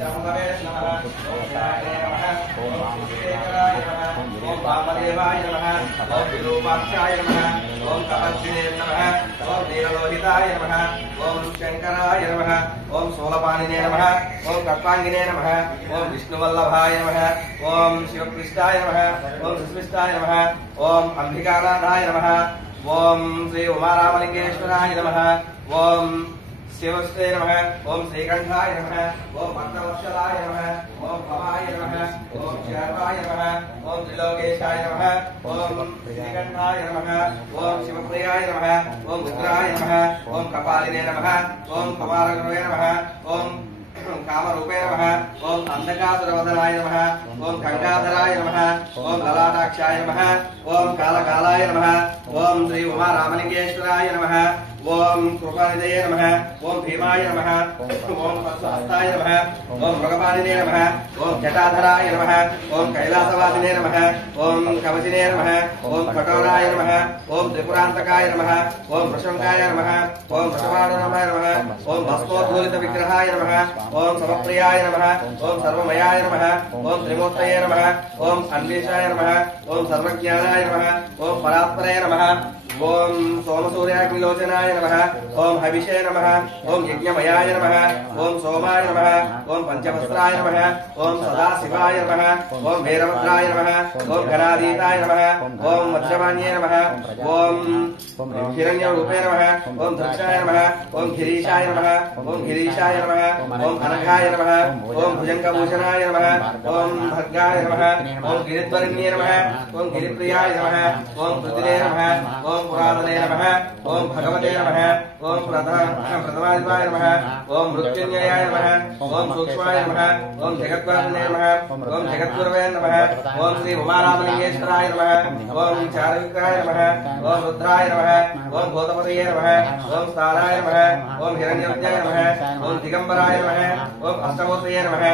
शंभवे नमः ओम विनायकाय नमः ओम श्रीशेखराय नमः ओम वामदेवाय नमः ओम विरूपाक्षाय नमः ओम तपस्विने नमः ओम नीललोहिताय नमः ओम शंकराय नमः ओम शूलपाणिने नमः ओम कल्पांगिने नमः ओम विष्णुवल्लभाय नमः ओम शिवकृष्णाय नमः ओम सुस्मिष्टाय नमः ओम अंबिकानाथाय नमः ओम श्री उमारामलिंगेश्वराय नमः ओम शिवस्ते नमः ओम श्रीकंठाय नमः ओम भक्तवत्सलाय नमः ओम भवाय नमः ओम शर्वाय नमः ओम त्रिलोकेशाय नमः ओम श्रीकंठाय नमः ओम शिवप्रियाय नमः ओम रुद्राय नमः ओम कपालिने नमः ओम कपालगुरवे नमः ओम कामरूपे नमः ओम अंधकासुरवदनाय नमः ओम गंगाधराय नमः ओम ललाटाक्षाय नमः ओम कालकालाय नमः ओम श्री उमारामलिंगेश्वराय नमः ओम कृपानिधये नमः ओम भीमाय नमः ओम पद्महस्ताय नमः ओम मृगपालिने नमः ओम जटाधराय नमः ओम कैलासवासिने नमः ओम कवचिने नमः ओम कठोराय नमः ओम त्रिपुरान्तकाय नमः ओम वृषंकाय नमः ओम वृषभाननाय नमः ओम भस्मोद्धूलित विग्रहाय नमः ओम समप्रियाय नमः ओम सर्वमयाय नमः ओम त्रिमूर्तये नमः ओम अन्वेषाय नमः ओम सर्वज्ञानाय नमः ओम परात्परे नमः ओम सोमसूर्याग्निलोचनाय नमः ओम हविषे नमः ओम यज्ञमयाय नमः ओम सोमाय नमः ओम पंचवस्त्राय नमः ओम सदाशिवाय नमः ओम वीरभद्राय नमः ओम गणाधीताय नमः ओम वज्रवाण्ये नमः ओम हिरण्यरूपे नमः ओम दक्षाय नमः ओम गिरीशाय नमः ओम गिरीशाय नमः ओम अनघाय नमः ओम भुजंगभूषणाय नमः ओम भर्गाय नमः ओम गिरिध्वरण्ये नमः ओम गिरिप्रियाय नमः ओम पृथिवे नमः ओम पुरातने नमः ओम भगवते नमः ओम प्रथमाधिपाय नमः ओम मृत्युंजयाय नमः ओम सूक्ष्माय नमः ओम जगद्वारिणे नमः ओम जगद्गुरवे नमः ओम श्री उमारामलिंगेश्वराय नमः ओम चारुविग्रहाय नमः ओम रुद्राय नमः ओम भूतपतये नमः ओम स्थानाय नमः ओम हिरण्यविद्याय नमः ओम दिगंबराय नमः ओम अष्टमूर्तये नमः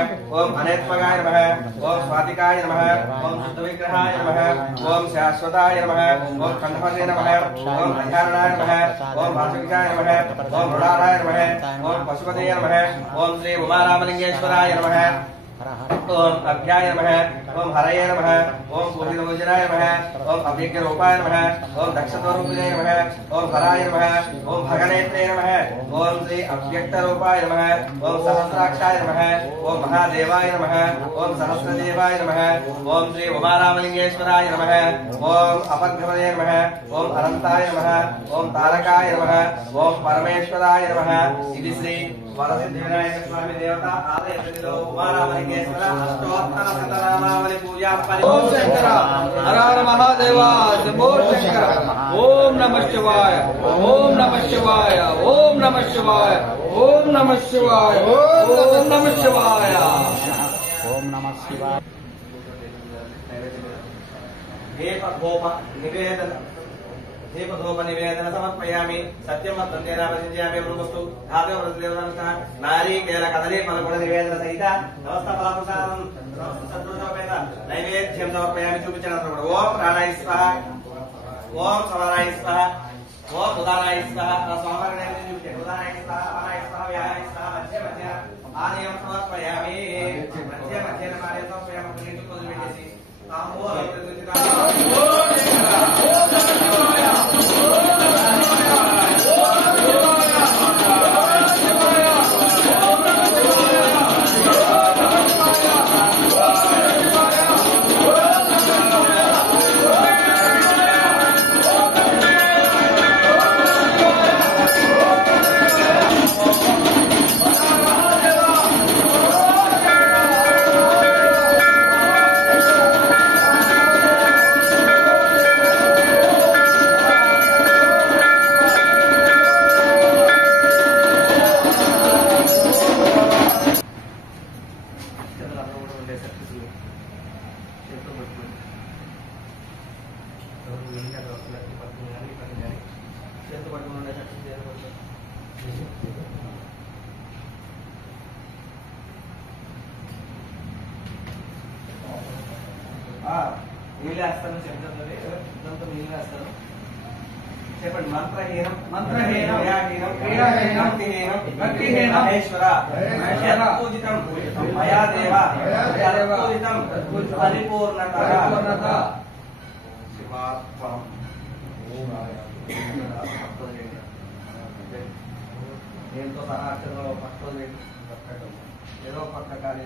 ओम अनेत्मगाय नमः ओम स्वातिकाय नमः ओम शुद्धविग्रहाय नमः ओम शाश्वताय नमः ओम खंडपते नमः ओम अध्यारणाय नमः ओम भाषविकाय नमः ओम रुडाराय नमः ओम पशुपतये नमः ओम श्री उमारामलिंगेश्वराय नमः ओम अभ्याय नमः ओम हरये नमः ओम पूर्णिलोचनाय नमः ओम अव्यक्तरूपाय नमः ओम दक्षस्वरूपिणे नमः ओम हराय नमः ओम भगनेत्रे नमः ओम श्री अव्यक्तरूपाय नमः ओम सहस्राक्षाय नमः ओम महादेवाय नमः ओम सहस्रदेवाय नमः ओम श्री उमारामलिंगेश्वराय नमः ओम अपघ्नपतये नमः ओम अनंताय नमः ओम तारकाय नमः ओम परमेश्वराय नमः इति श्री वरसिद्धिविनायक स्वामी देवता आलयतिलो उमारामलिंगेश्वर अष्टोत्तर शतनामावली पूजा ओम शंकर हर हर महादेव शंभो शंकर ओम नमः शिवाय ओम नमः शिवाय ओम नमः शिवाय ओम नमः शिवाय ओम नमः शिवाय ओम नमः शिवाय निवेदन दीपधूपनिवेदन समर्पयामि सत्यं वदन्तेन वचिन्त्यामि ब्रह्मस्तु धातु व्रतदेवतानुष्ठान नारीकेल कदली फलगुण निवेदन सहित नमस्त फलप्रसादं सद्गुणोपेत नैवेद्यं समर्पयामि चूपिचनत्र ओम प्राणाय स्वाहा ओम समानाय स्वाहा ओम उदानाय स्वाहा स्वाहा नैवेद्यं चूपिचे उदानाय स्वाहा अपानाय स्वाहा व्याहाय स्वाहा मध्य मध्य आनयं समर्पयामि मध्य मध्य नमाय समर्पयामि पुनीत कुलवेटेसि तांबूल నీళ్ళేస్తాను చెప్తాను నీళ్ళు వేస్తాను చెప్పండి. మంత్రహీనం మంత్రహీనం క్రియాహీనం క్రియాహీనం భక్తిహీనం భక్తిహీనం మహేశ్వర పూజితం మయా దేవ పూజితం పరిపూర్ణత శివాత్మం దీంతో సహా అక్షరంలో పక్కన ఏదో పక్క కానీ